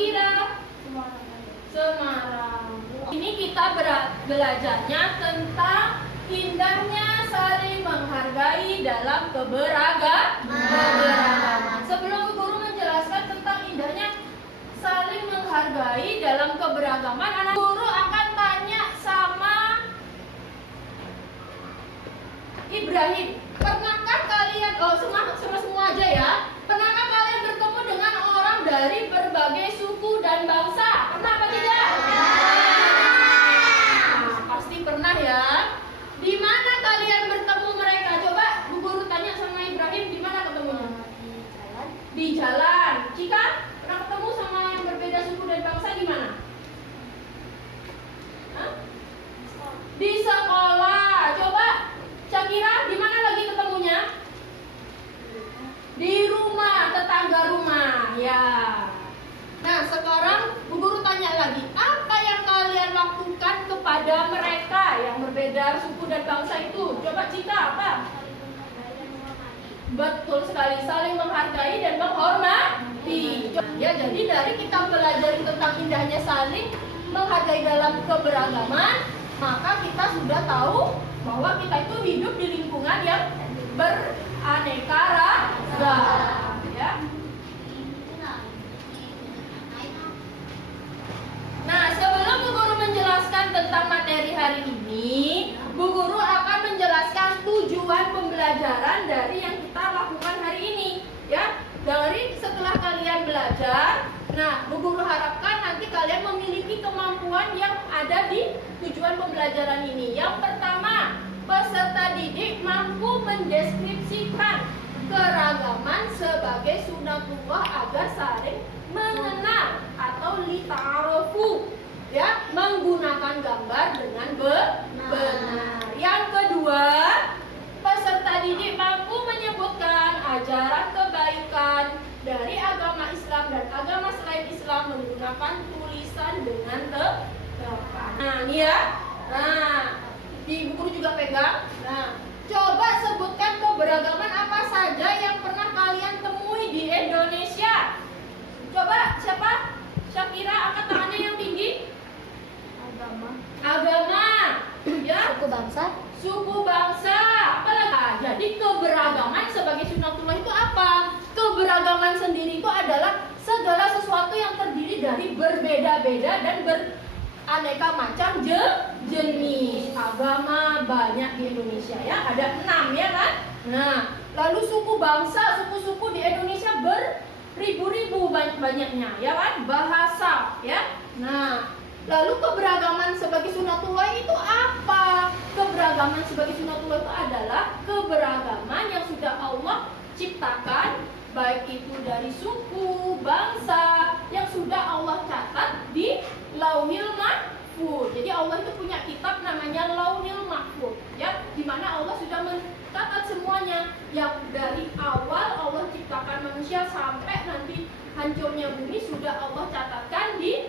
Syakira? Semarang. Ini kita belajarnya tentang indahnya saling menghargai dalam keberagaman. Sebelum guru menjelaskan tentang indahnya saling menghargai dalam keberagaman, anak guru akan tanya sama Ibrahim. Pernahkah kalian, semua aja ya, pernahkah kalian bertemu dengan orang dari berbagai suku dan bangsa? Pernah apa tidak? Pasti pernah ya. Di mana kalian bertemu mereka? Coba Bu Guru tanya sama Ibrahim, di mana ketemunya? Di jalan. Cika, pernah ketemu sama yang berbeda suku dan bangsa di mana? Di sekolah. Coba Syakira, di mana lagi ketemunya? Di rumah, tetangga rumah. Ya. Nah, sekarang Bu Guru tanya lagi, apa yang kalian lakukan kepada mereka yang berbeda suku dan bangsa itu? Coba Cika, apa? Betul sekali, saling menghargai dan menghormati. Ya, jadi dari kita belajar tentang indahnya saling menghargai dalam keberagaman, maka kita sudah tahu bahwa kita itu hidup di lingkungan yang beraneka ragam, ya. Nah, sebelum Bu Guru menjelaskan tentang materi hari ini, Bu Guru akan menjelaskan tujuan pembelajaran dari yang kita lakukan hari ini, ya. Dari setelah kalian belajar, nah, Bu Guru harapkan nanti kalian memiliki kemampuan yang ada di tujuan pembelajaran ini. Yang pertama, peserta didik mampu mendeskripsikan keragaman sebagai sunatullah agar saling mengenal atau lita'arufu, ya, menggunakan gambar dengan benar. Yang kedua, peserta didik mampu menyebutkan ajaran kebaikan dari agama Islam dan agama selain Islam menggunakan tulisan dengan tepat. Nah, ini ya. Nah, di buku juga pegang. Nah, coba sebutkan keberagaman apa saja yang pernah kalian temui di Indonesia. Coba siapa? Syakira, angkat tangannya yang tinggi. Agama. Ya. Suku bangsa. Suku bangsa. Apa lagi? Jadi keberagaman sebagai sunatullah itu apa? Keberagaman sendiri itu adalah segala sesuatu yang terdiri dari berbeda-beda dan beraneka macam jenis. Agama banyak di Indonesia ya, ada 6 ya kan? Nah, lalu suku bangsa, suku-suku di Indonesia beribu-ribu banyaknya ya kan? Bahasa ya. Nah, lalu keberagaman sebagai sunatullah itu apa? Keberagaman sebagai sunatullah itu adalah keberagaman yang sudah Allah ciptakan, baik itu dari suku, bangsa, yang sudah Allah catat di Lauhil Mahfuz. Jadi Allah itu punya kitab namanya Lauhil Mahfuz, ya, di mana Allah sudah mencatat semuanya, yang dari awal Allah ciptakan manusia sampai nanti hancurnya bumi sudah Allah catatkan di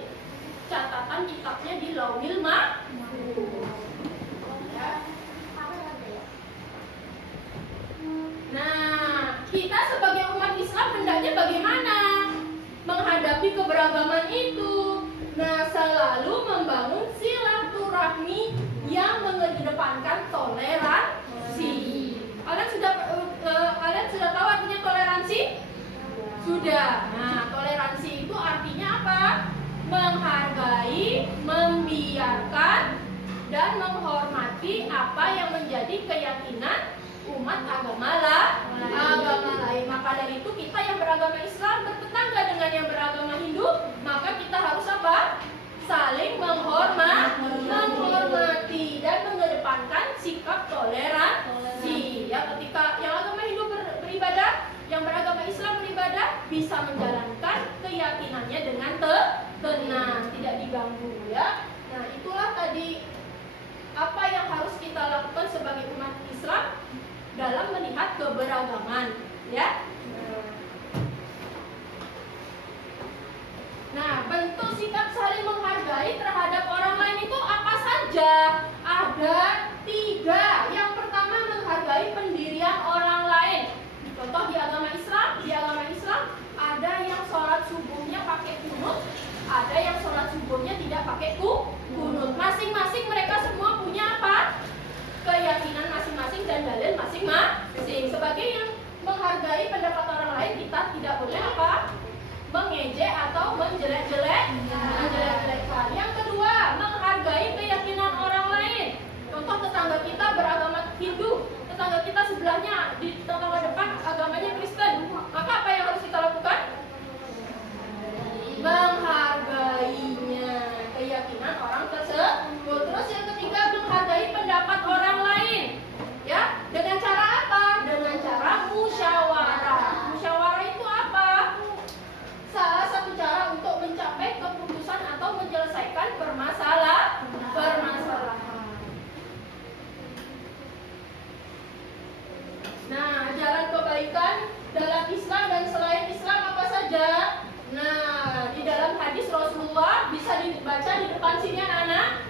catatan kitabnya di Lauhil Mahfuz. Ya. Nah, kita sebagai umat Islam hendaknya bagaimana menghadapi keberagaman itu? Nah, selalu membangun silaturahmi yang mengedepankan toleransi. Kalian sudah tahu artinya toleransi? Sudah. Nah, toleransi itu artinya apa? Menghargai, membiarkan, dan menghormati apa yang menjadi keyakinan umat agama lain. Maka dari itu kita yang beragama Islam bertetangga dengan yang beragama Hindu, maka kita harus apa? Saling menghormati dan mengedepankan sikap toleransi. Ya, ketika yang agama Hindu beribadah, yang beragama Islam beribadah, bisa menjalankan keyakinannya dengan tenang, tidak diganggu ya. Nah, itulah tadi apa yang harus kita lakukan sebagai umat Islam dalam melihat keberagaman, ya. Nah, bentuk sikap saling menghargai terhadap orang lain itu apa saja? Ada 3. Yang pertama, menghargai pendirian orang lain. Contoh di agama Islam ada yang sholat subuhnya pakai kunut, atau menjelek-jelekan. Yang kedua, menghargai keyakinan orang lain. Contoh, tetangga kita beragama Hindu, tetangga kita sebelahnya di tetangga depan agamanya Kristen. Maka apa yang harus kita lakukan? Menghargainya, keyakinan orang tersebut. Terus yang ketiga, menghargai pendapat orang lain. Ya, dengan cara apa? Dengan cara musyawarah. Musyawarah itu apa? Salah satu cara untuk mencapai keputusan atau menyelesaikan permasalahan. Nah, ajaran kebaikan dalam Islam dan selain Islam apa saja? Nah, di dalam hadis Rasulullah bisa dibaca di depan sini anak-anak.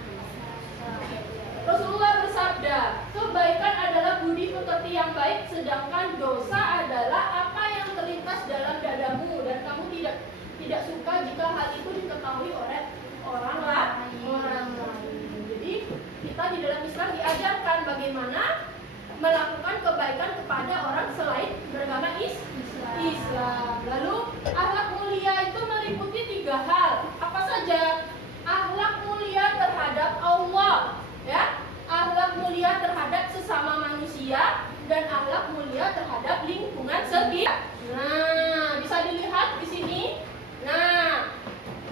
Rasulullah bersabda, kebaikan adalah budi pekerti yang baik, sedangkan dosa adalah apa yang terlintas dalam dadamu dan kamu tidak suka jika hal itu diketahui oleh orang lain. Jadi kita di dalam Islam diajarkan bagaimana melakukan kebaikan kepada orang selain beragama Islam. Lalu akhlak mulia itu meliputi 3 hal. Apa saja? Akhlak mulia terhadap Allah, ya, akhlak mulia terhadap sesama manusia, dan akhlak mulia terhadap lingkungan sekitar. Nah, bisa dilihat di sini. Nah,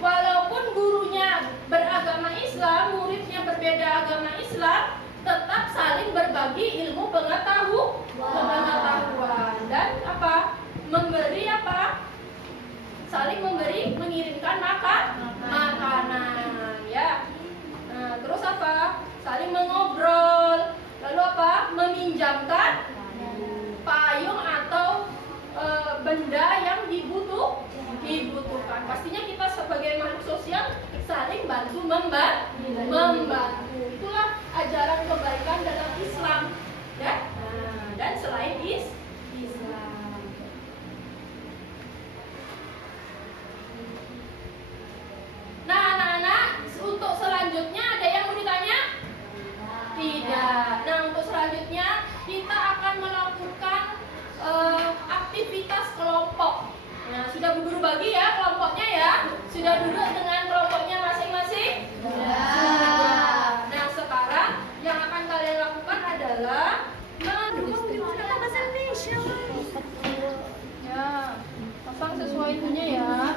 walaupun gurunya beragama Islam, muridnya berbeda agama Islam, tetap saling berbagi ilmu pengetahuan dan apa? Memberi apa? Saling memberi, mengirimkan makanan, ya. Nah, terus apa? Saling mengobrol. Lalu apa? Meminjamkan payung atau benda yang dibutuhkan. Pastinya kita sebagai makhluk sosial saling bantu membantu. Itulah ajaran kebaikan dalam Islam, ya. Nah, dan selain Islam. Nah, anak-anak, untuk selanjutnya ada yang mau ditanya? Tidak. Nah, untuk selanjutnya kita akan melakukan aktivitas kelompok. Nah, sudah Bu Guru bagi ya kelompoknya ya? Sudah duduk dengan kelompoknya masing-masing? Sudah. Nah, sekarang yang akan kalian lakukan adalah ya, pasang sesuai itunya ya.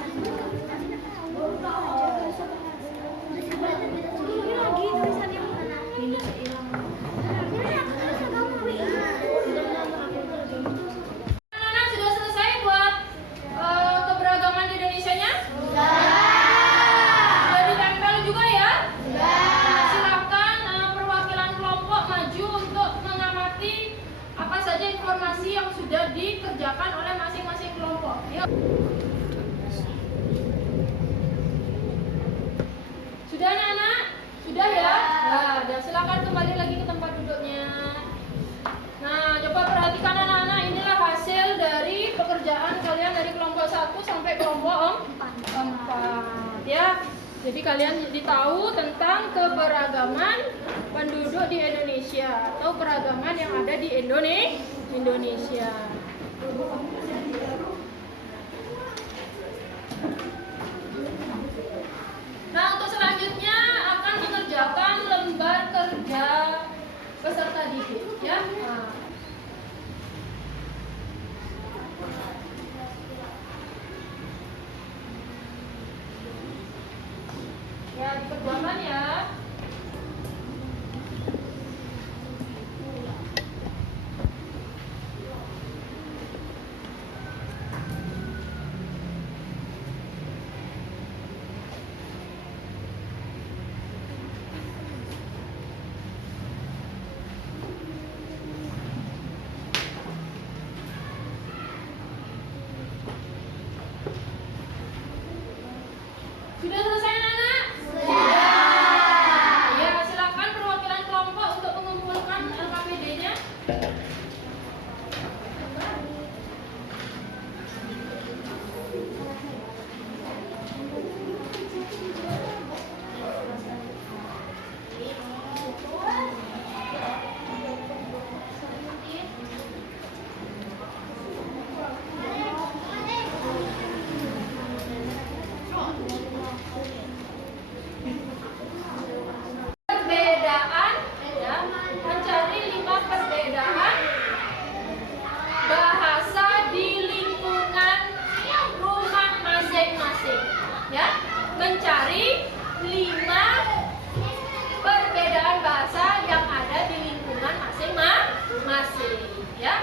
Anak-anak sudah selesai buat keberagaman di Indonesianya? Sudah ditempel juga ya? Nah, silakan perwakilan kelompok maju untuk mengamati apa saja informasi yang sudah dikerjakan oleh masing-masing kelompok. Yuk. Sudah anak-anak? Sudah ya? Nah, dan silakan kembali lagi ke tempat duduknya. Nah, coba perhatikan anak-anak, inilah hasil dari pekerjaan kalian dari kelompok 1 sampai kelompok 4 ya. Jadi kalian tahu tentang keberagaman penduduk di Indonesia atau keragaman yang ada di Indonesia. Nah, untuk selanjutnya akan mengerjakan lembar kerja peserta didik ya. Nah. Ya, dikerjakan ya. Sudah selesai anak-anak? Sudah. mencari 5 perbedaan bahasa yang ada di lingkungan masing-masing, ya.